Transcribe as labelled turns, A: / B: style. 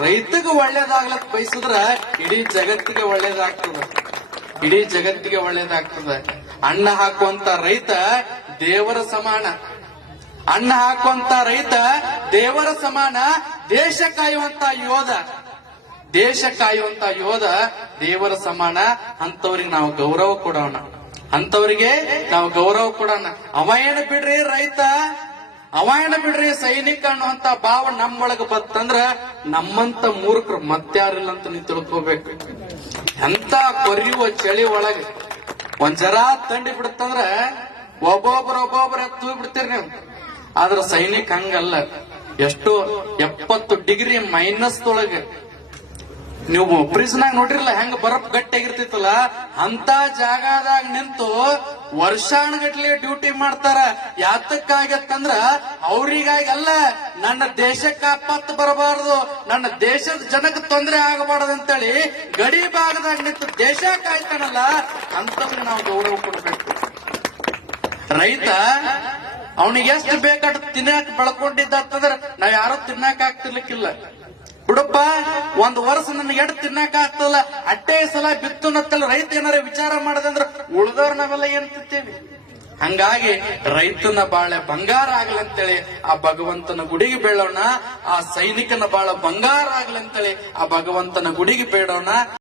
A: ರೈತಗೆ ಒಳ್ಳೇದಾಗ್ಲಕ್ ಬಯಸಿದ್ರ ಇಡೀ ಜಗತ್ತಿಗೆ ಒಳ್ಳೇದಾಗ್ತದ. ಇಡೀ ಜಗತ್ತಿಗೆ ಒಳ್ಳೇದಾಗ್ತದ. ಅಣ್ಣ ಹಾಕುವಂತ ರೈತ ದೇವರ ಸಮಾನ. ಅಣ್ಣ ಹಾಕುವಂತ ರೈತ ದೇವರ ಸಮಾನ. ದೇಶ ಕಾಯುವಂತ ಯೋಧ. ದೇಶ ಕಾಯುವಂತ ಯೋಧ ದೇವರ ಸಮಾನ. ಅಂತವ್ರಿಗೆ ನಾವು ಗೌರವ ಕೊಡೋಣ. ಅಂತವರಿಗೆ ನಾವು ಗೌರವ ಕೊಡೋಣ. ಅವ ಏನು ಬಿಡ್ರಿ ರೈತ? ಅವ ಏನು ಬಿಡ್ರಿ ಸೈನಿಕ ಅನ್ನುವಂತ ಭಾವ ನಮ್ಮೊಳಗ ಬತ್ತಂದ್ರ ನಮ್ಮಂತ ಮೂರ್ಖರು ಮತ್ತಾರಿಲ್ಲ ಅಂತ ನೀವು ತಿಳ್ಕೋಬೇಕು. ಎಂತ ಕೊರಿಯುವ ಚಳಿ ಒಳಗೆ ಒಂದ್ ಜರ ತಂಡಿ ಬಿಡುತ್ತಂದ್ರ ಒಬ್ಬೊಬ್ರು ಒಬ್ಬೊಬ್ರು ಎತ್ತು ಬಿಡ್ತೀರಿ ನೀವು. ಆದ್ರ ಸೈನಿಕ ಹಂಗಲ್ಲ. ಎಷ್ಟು ಎಪ್ಪತ್ತು ಡಿಗ್ರಿ ಮೈನಸ್ ಒಳಗೆ ನೀವು ಫ್ರಿಜ್ನಾಗ ನೋಡಿರಲ್ಲ ಹೆಂಗ ಬರಪ್ ಗಟ್ಟಿಯಾಗಿರ್ತಿತ್ತಲ್ಲ ಅಂತ ಜಾಗದಾಗ ನಿಂತು ವರ್ಷಾನುಗಟ್ಲೆ ಡ್ಯೂಟಿ ಮಾಡ್ತಾರ. ಯಾತಕ್ಕಾಗತ್ತಂದ್ರ ಅವ್ರಿಗಾಗಿ ಅಲ್ಲ ನನ್ನ ದೇಶಕ್ಕ ಆಪತ್ತು ಬರಬಾರದು. ನನ್ನ ದೇಶದ ಜನಕ್ಕೆ ತೊಂದರೆ ಆಗಬಾರದು ಅಂತೇಳಿ ಗಡಿ ಭಾಗದಾಗ ನಿಂತು ದೇಶ ಕಾಯ್ತಾನಲ್ಲ ಅಂತ ನಾವು ಗೌರವ ಕೊಡಬೇಕು. ರೈತ ಅವನಿಗೆ ಎಷ್ಟು ಬೇಕಾದ ತಿನ್ನಾಕ ಬೆಳ್ಕೊಂಡಿದ್ದ ಅಂತಂದ್ರ ನಾವ್ ಯಾರು ತಿನ್ನಾಕ ಆಗ್ತಿರ್ಲಿಕ್ಕಿಲ್ಲ. ಬಿಡಪ್ಪ ಒಂದು ವರ್ಷ ನನ್ನ ಎಡ್ ತಿನ್ನಾಕ ಆಗ್ತದಲ್ಲ, ಅಟ್ಟೆ ಸಲ ಬಿತ್ತು ನತ್ತಲ್ಲ, ರೈತ ಏನಾರ ವಿಚಾರ ಮಾಡದಂದ್ರ ಉಳ್ದವ್ರ ನಾವೆಲ್ಲ ಏನ್ ತಿಂತೇವಿ? ಹಂಗಾಗಿ ರೈತನ ಬಾಳೆ ಬಂಗಾರ ಆಗ್ಲಿ ಅಂತೇಳಿ, ಆ ಭಗವಂತನ ಗುಡಿಗೆ ಬೇಡೋಣ ಆ ಸೈನಿಕನ ಬಾಳ ಬಂಗಾರ ಆಗ್ಲಿ ಅಂತೇಳಿ, ಆ ಭಗವಂತನ ಗುಡಿಗೆ ಬೇಡೋಣ